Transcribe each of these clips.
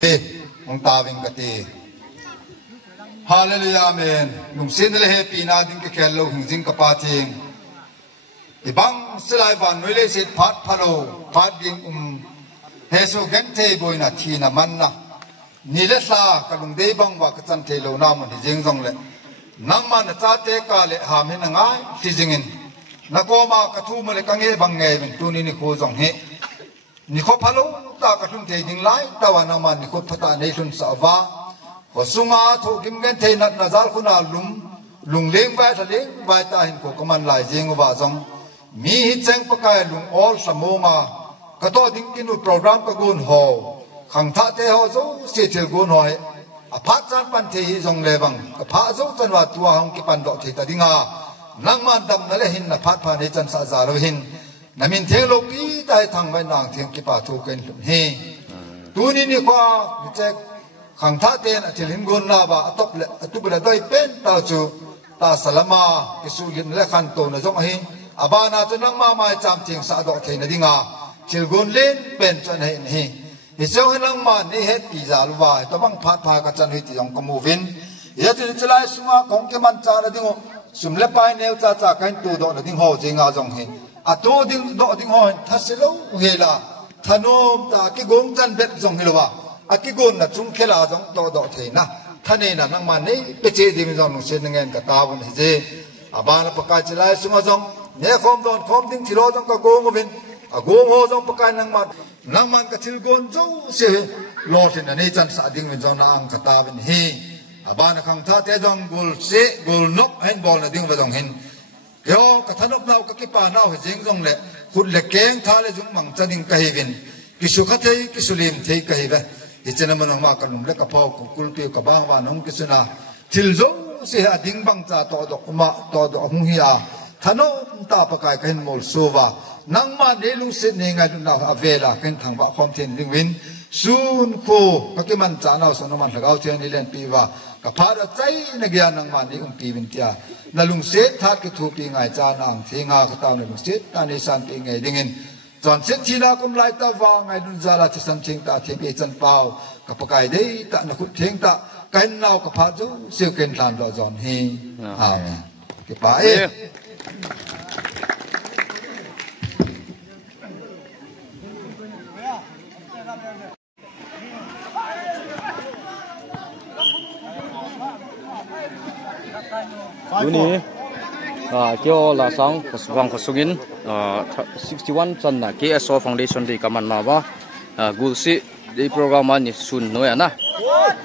องตาวิงกตีฮาเลลูยาเมนลุงเซนเลเฮปีนาดิงก็แค่โลหิงจิงกับปาจิงที่บังสลายวันนุ่ยเลสิพัดพะโลพัดดิงเฮสุกันเทบอยนาทีนามันนะนี่เลสลากลุงเดบังว่ากัจันเทโลนามันที่จิงจงเลยนังมันจะเตะกาเลหามเห็นง่ายที่จิงินนักมากระทูมันเลยกังเงบังเงยเป็นตัวนี้นี่โคจงเฮนี่เขาพะโลตากระทุ่งเทดิงไล่ตะวันน้ำมันนี่เขาพัฒนาในทุนสาวะเขาสุงาถูกกิมกันเทนัดนาซาลคุณอาลุงเลี้ยงไว้ทะเลไว้ตาเห็นเขากำมันไหลเจิงว่าจงมีหิตเซงปะกายลุงออลสมองากระโดดดิ้งกินอุปโปรแกรมกระกุนหอขังท่าเตะหอโซ่เสียเทลกุนหอยอภัสจันปันเทยจงเลบังกระพาโซ่จันว่าตัวหงกิปันดอกเทตดิ้งานังมันดำนั่นแหละหินนับพัดผ่านในจันสาจารหินนั่นมินเทโลกีได้ทางไปนางเทียงกิปาทุกันเฮตัวนี้นี่กว่าเจ๊ขังท่าเตนที่ลินกุนลาบะตุบละด้วยเป็นตาจูตาสลามากิสุลินและขันโตนะจงเฮอาบานาจนังมาไม่จำทิ้งสะดอกเทนดิ้งาชิลกุนเล่นเป็นจนเฮนเฮฮิเซลเฮนังมานี่เฮติจาลวายตัวบังพัดพากันจันฮิติยองกมูวินยาจุดไลสุมาของเกมันจาระดิ้งสุมเล็บไปเนวจ้าจ้ากันตัวดอกระดิ้งหอจิงอาจงเฮอะตัวดิ้งดอกดิ้งหอยทัศลุเฮล่าธนมตากิกงจันเบ็ดจงเฮลวะอะกิกงน่ะจุงเคลาจงตัวดอกเทนะท่านเองน่ะนังมันนี่เปเจดิมิจงนุเชนเงินกับตาบุญเฮเจอาบานปะกาจิไลสุมาจงเนี่ยคอมโดนคอมดิ้งทิโรจงกับโกงวินอะโกงโฮจงปะกานังมันกับทิลกงจงเสโลทินนี่จันสะดิ้งวินจงนางกับตาบุญเฮอาบานขังท่าเตจงกุลเสกุลนกเห็นบอลน่ะดิ้งวินจงเห็นเดี๋ยวกระทนกเราก็กิปานาเฮจิงจงเลยคุณเล็กเก่งท่าเลยจงมังจะดิ้งกะเฮวินกิสุขัดเฮกิสุลิมเทกะเฮเวฮิจนะมันองมากันนุ่มเล็กกระเพาะกุลเปียวกระบางวานงกิสุนาทิลจงเสียดิ้งบังจ่าต่อดอกมาต่อดอกหงเฮียธนกตาปะกายกันมอลโซวานังมาเนลุเสนเงยดุนาอเวลากันทางว่าความเทียนดิ้งวินซูนโคก็กิมันจ่านาสนมันหลักเอาเทียนนี่เล่นปีว่ากับพาดใจนักยานังมันนี่ปีวินเตียนั่นลุงเสดทักกิทูปีไงจานางเทงากตาวในลุงเสดตาในสันปีไงดิ่งจอนเสดทีละกุมไลตาวางไงดุนซาลาที่สันเชิงตาเทียงเอจันเปากับปะไก่ได้ตาหนักเทียงตากันเรากับพาจูเสือเกินทานดอจอนเฮอาเมนเก็บไปวันนี้เกี่ยวกับสองวังขสุกิน61จันนะ KSO Foundation ที่กำมันมาว่ากุลสิในโปรแกรมนี้สุนน้อยนะ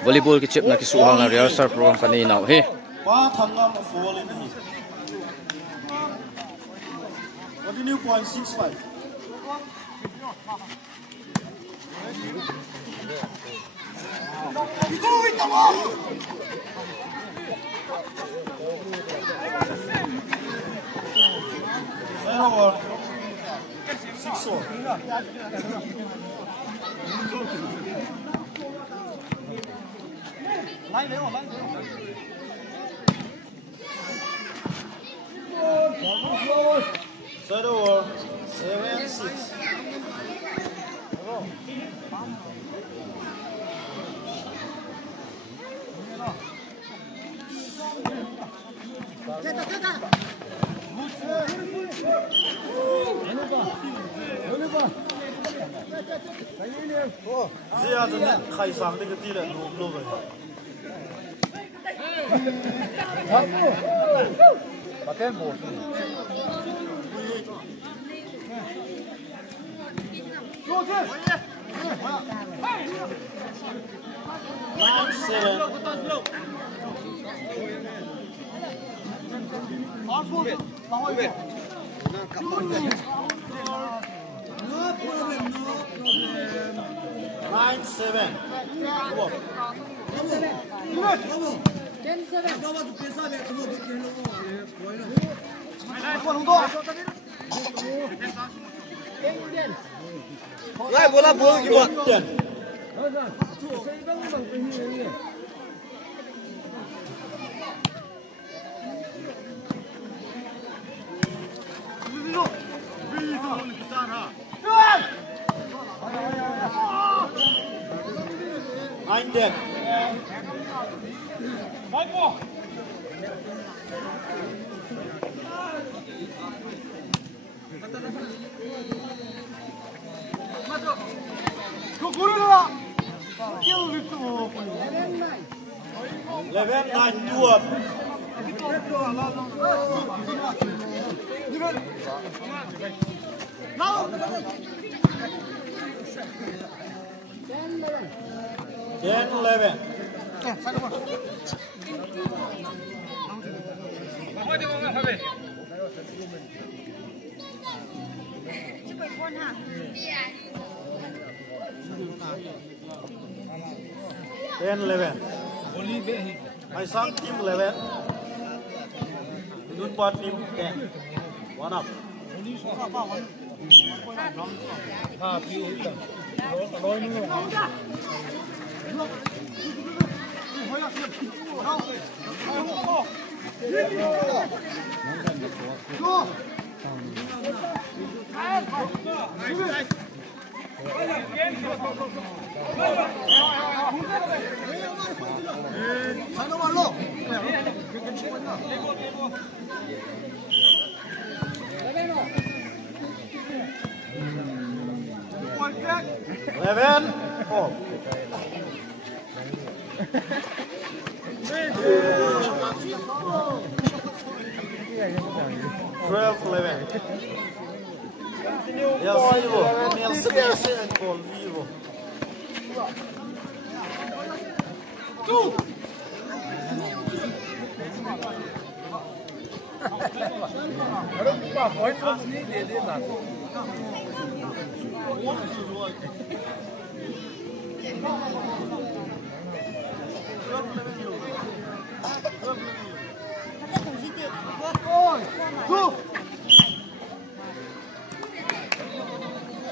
วอลเลย์บอลกิจนะกิสุฮังนะเรียลสตาร์โปรแกรมกันนี้นะเฮ้ป้าทำงานฟุตบอลนี่continue 0.65 Third over, 7-6. Ziyadın kaysağındaki değil nublu böyle. Bakayım bu. Lại bola bol gimana? 10. Eleven 9 2 up. Ten 11. Ten 11. My son team 11. Good part team 10. 1 up. Eleven. Oh. 12-11. Yes, vivo. Nelson and ball vivo. 2.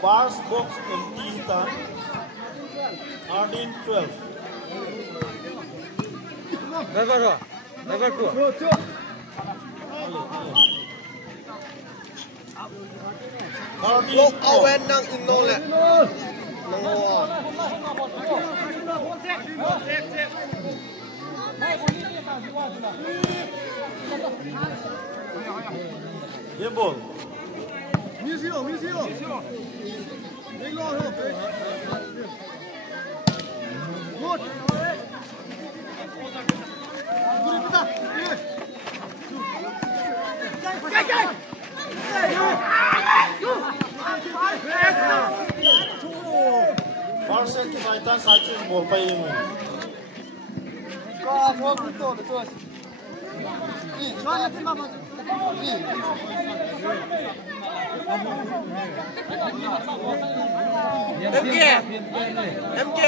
Fast box empty turn. 13-12. Never go. Look away nang inole. Game ball. Misio. Good. First set Titan Sanchez ball pa yun. MK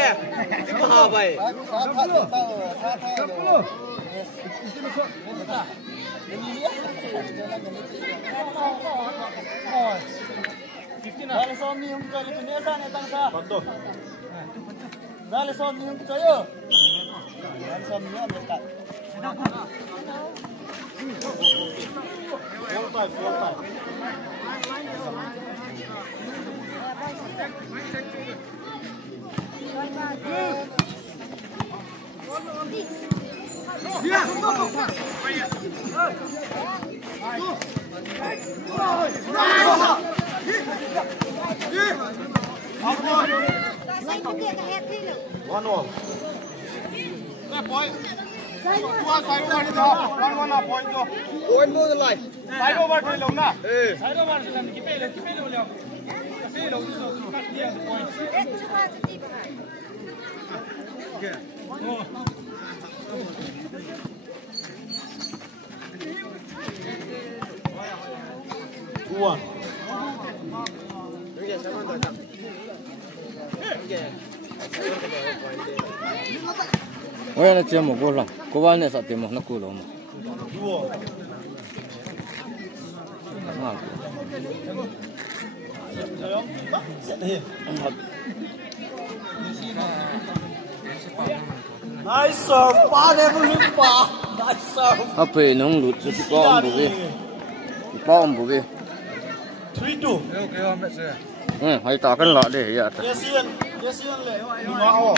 itu apa ya? One all. Point more than life. Side over to Lona. Side over to them. Keep it. One. Ôi nó chưa một cô lòng, cô bao nhiêu sợ tìm một nó cùi lắm. Nice serve, pa never hit pa. Nice serve. Apa yang lụt cho con bố bom bố 3-2. Hay tao cái lọ để vậy. Yes, Ian, le. Wow.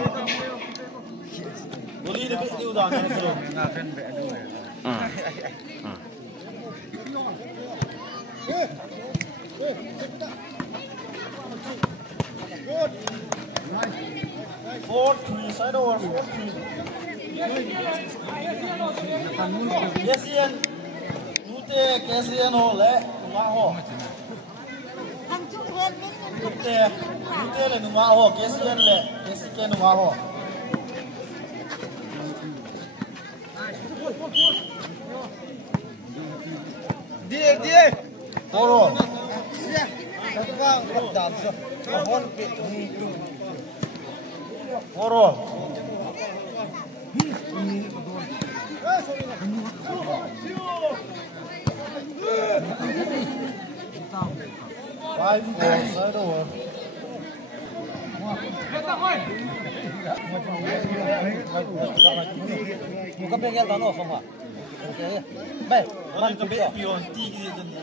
4-3 side over 4-3 Kesian Nute Kesian ho le Numa ho Nute le Numa ho Kesian le Kesian Numa ho Die Toro Toro 5-4 side over Bukan pengen tanah sama. Okey. Baik, man kebe pion tinggi je ni.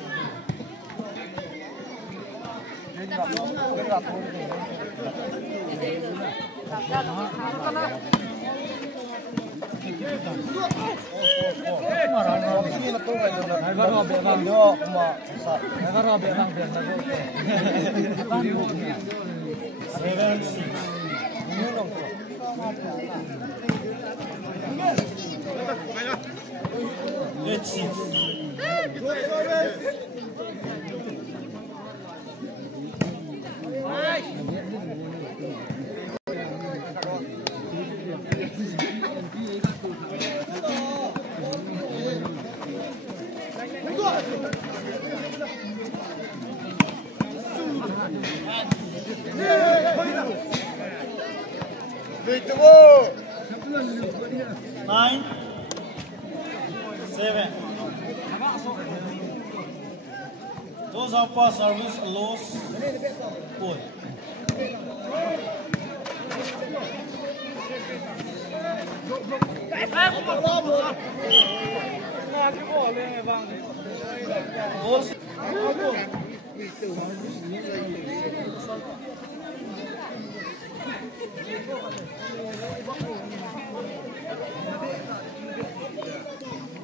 Nine, 7. Those are pass service a loss. Good.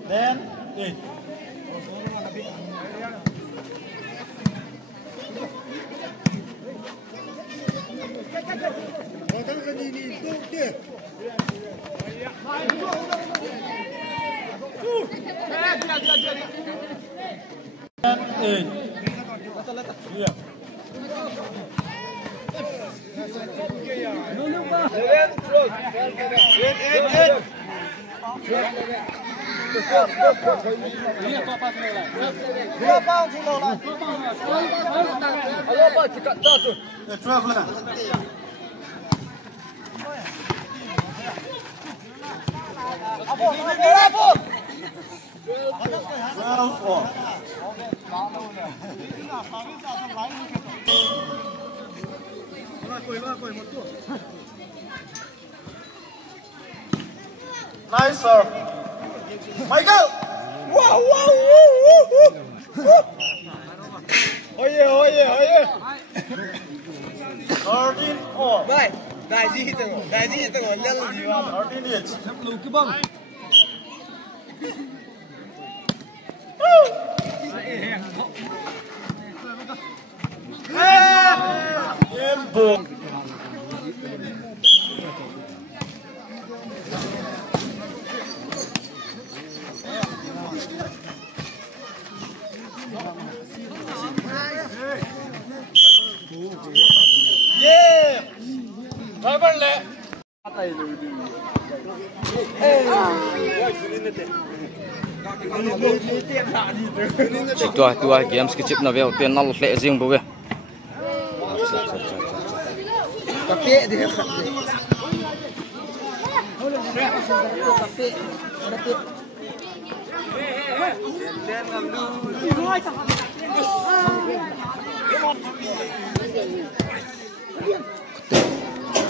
Then 8. Nice serve. Michael! Wow, wow, woo, woo, woo. Oh yeah. 13-4. Đây, đại gì từng lên gì vào 13-8. Lùi cái bông. Em buồn. Yeah! Driver le. Tua games cái chip nó về tiền nó lệ riêng bố về.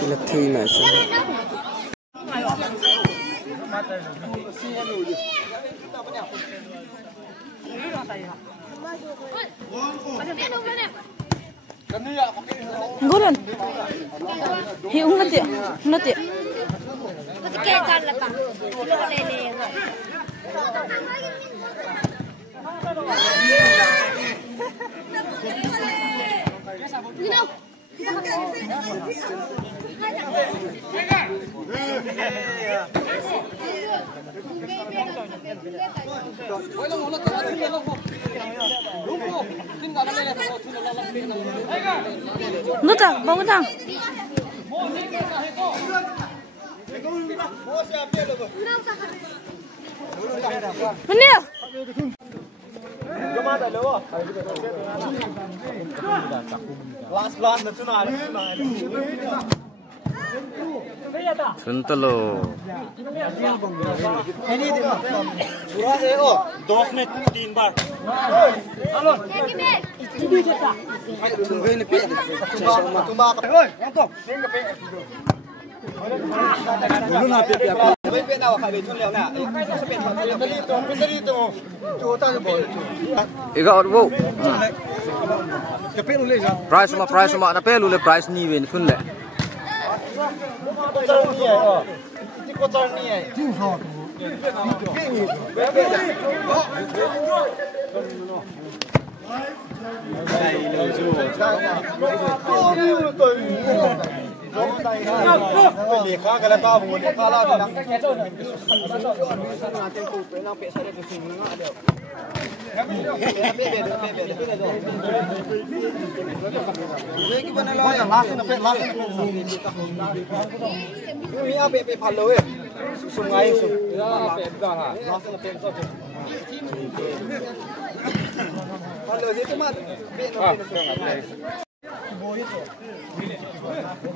Là thi này sao? Ngurun. Hi ungat ya. Ungat ya. Butang, bawa butang. Bener. Sentalo. Dos में 3 बार Ika orbo. Price sama na pelu le price ni wen kun le.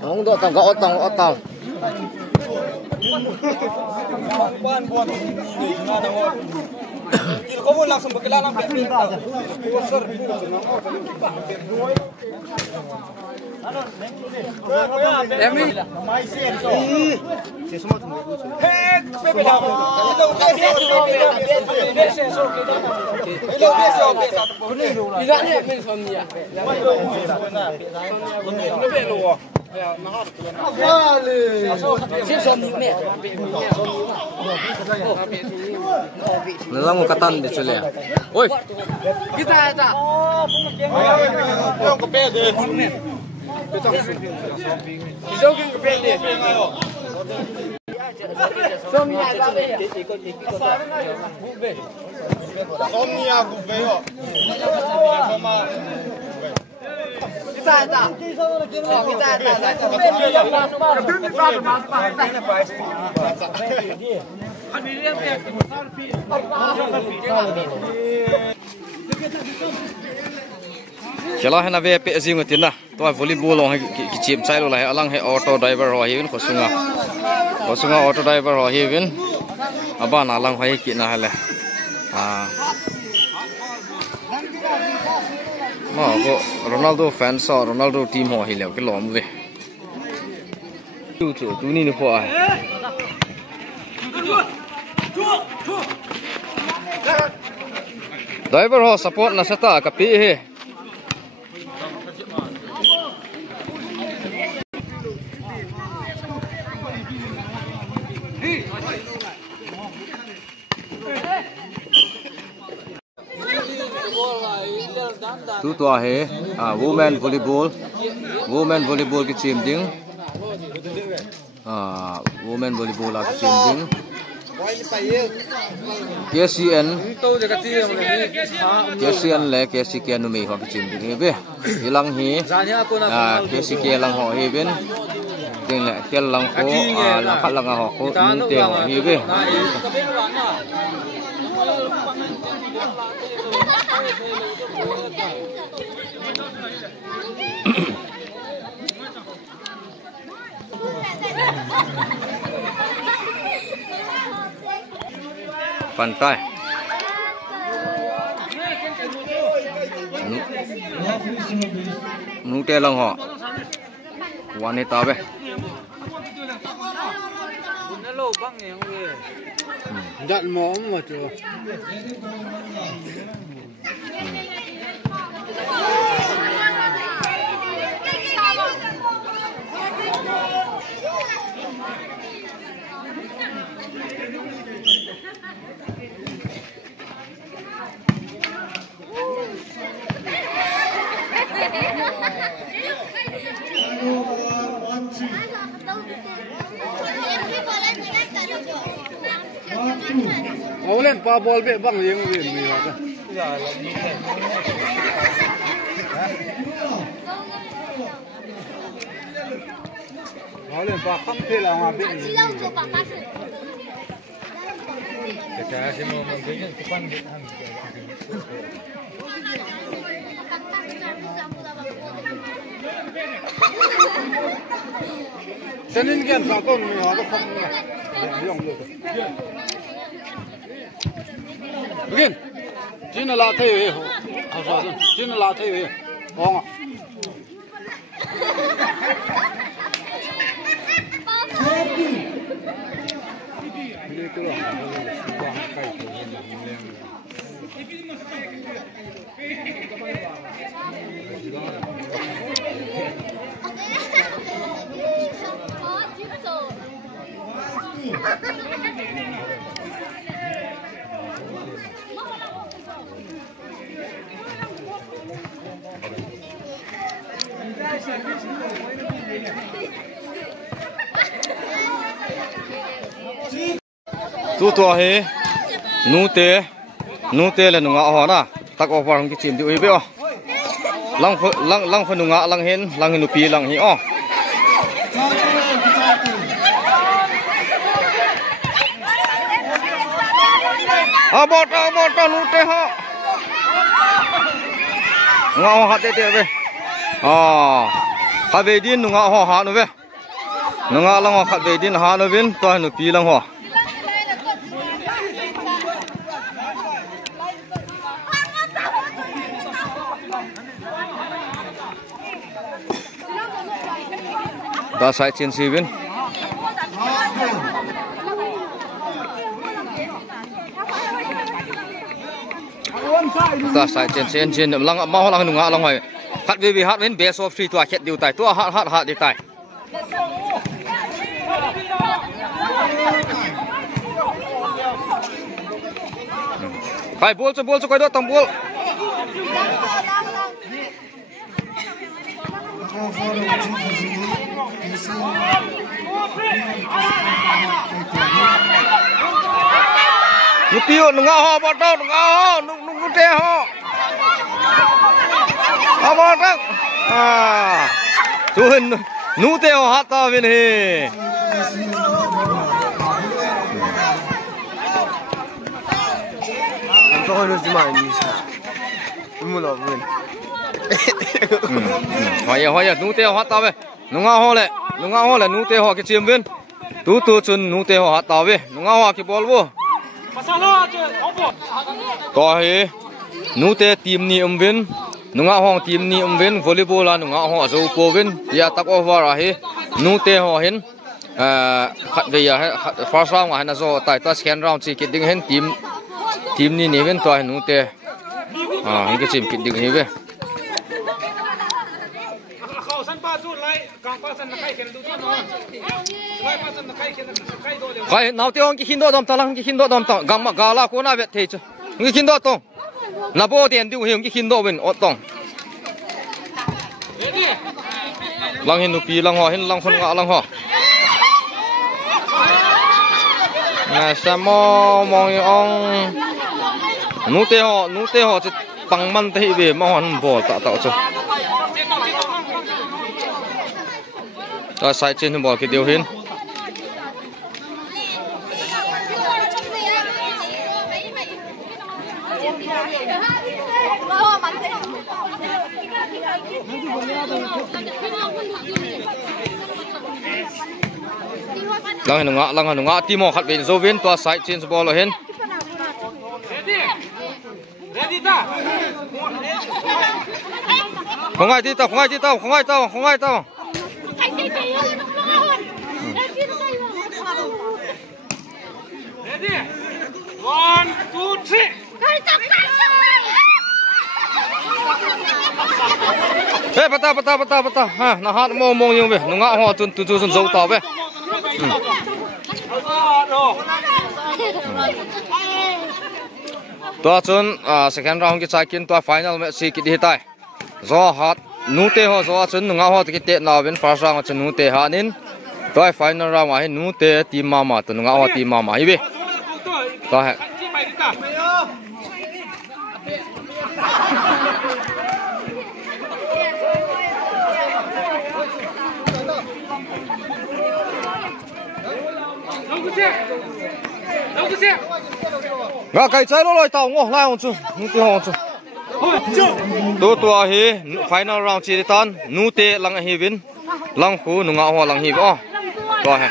Ông đó tao gõ tao. Quan buồn người chúng ta đâu rồi. Chỉ có một lần xong một cái lan làm việc. Em đi. Mai xe đi. Xe số 1 thôi. Hết. Bebe đâu. Đâu xe số bebe. Xe số cái đó. Đâu xe số bebe sao? Đi ra đi cái xong nhỉ. Nó bebe đâu. Nang mo katan di chule. Oi. Kita ada. Yung kape de. Isog yung kape de. Somnia gabe. Somnia gube yo. Kita ada. Kita Chela hena ve pe azing tin na to volleyball long ki chim chai lo la alang he auto driver ho hi khosunga auto driver ho hi win aba na lang hai ki na hale ma ko Ronaldo fans or Ronaldo team ho hi le ke lom ve tu ni ni ko ai driver ho support na sata ka pi he tu tua he women volleyball ki team ding women volleyball ki team ding KCN le KCK nu me ho ki team ding be ilang hi KCK lang ho he ben ding le kel lang ko la khat lang ho ko nu te ho hi be pantai nu te lang ho wanita be Dặn móm mà chưa. Ông lên pa ball bị băng liếng về mình rồi. Ông lên pa không thể là hòa bị. Cái gì mà mình thấy cái quan điểm hàng. Cho nên cái sao con mình nó không dùng được. Begin. Chính là thế vậy. Hả sao? Chính là thế vậy. Ngon à. tu tua he nu te le nunga ho na tak over hong ki chin di ui be o lang nunga lang hen nu pi lang hi o abot nu te ha nga ho ha te be kha ve din nunga ho ha no be nunga lang ho kha ve din ha no bin to nu pi lang ho ta sai chen si bin ta sai chen lang ma lang nunga lang hoi khat vi hat wen best of 3 tua khet diu tai tua hat di tai kai bol cho koi do tam bol Nutio nunga ho botol nunga ho nung te ho abotang tuhin nu te ho hata bin he Kau harus mana ni sah? Mula pun. Hoya nu te ho hata be nunga ho le nu te ho ki chim bin tu chun nu te ho hata be nunga ho ki bol bo to he nu te team ni bin nunga hong team ni bin volleyball la nunga ho zo po bin ya tak over a he nu te ho hin khat ve ya first round ha na zo tai ta second round chi ki ding hen team ni bin to nu te hong ki chim ki ding he be kai nau te ong ki hindo dom talang ki hindo dom tong gam ma gala ko na be the chu ki hindo tong na bo den du hiong ki hindo ben o tong lang hin nu pi lang ho hin lang khon nga lang ho na samo mong ong nu te ho chu pang man te ve ma hon bo ta chu ta sai chen bo ki deu hin lang nga timo khat ben zo ven to sai chen ball lo hen ready ta khongai ta ready 1 2 3 Hey, bata ha na hat mong yung be nunga ho chun zo ta be to chun second round ki chakin to final match si ki di tai zo hat nu te ho zo chun nunga ho ki te na ben first round chun nu te ha nin Tôi final round mà nu te team mama tu nga wa team mama hi be. To ha. Nga kai chai lo loi tao ngo lai on chu nu te hong chu. To hi final round chi tan nu te lang hi win lang khu nu nga ho lang hi bo. To ha.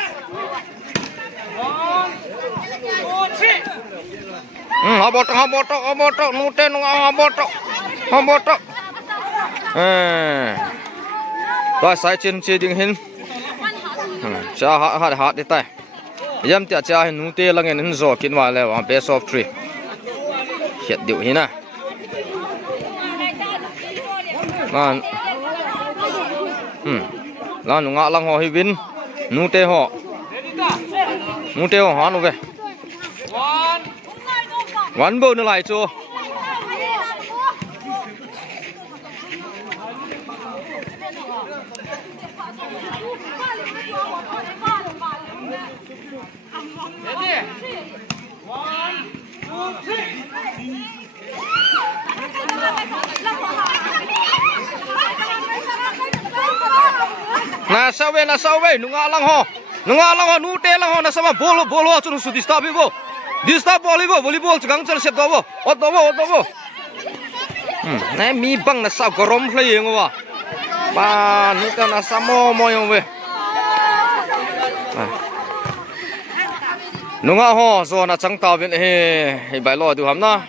Habot nu te nu nga habot. To sai chen chi ding hin. Cha ha đi tai. Yam tia cha hin nu te lang en zo kin wa le wa best of 3. Hiat diu hi na. Man. Lan nu nga lang ho hi win. Nu te ho ha nu ve. One ball nu lai chu. Na sao ve nu nga lang ho nu te lang ho na sama bol ho chu su disturb volleyball chugang chal set do bo ot do bo na mi bang na sa gorom hlei eng wa ba nu ka na samo mo yong ve nu nga ho zo na chang ta vin he bai lo du ham na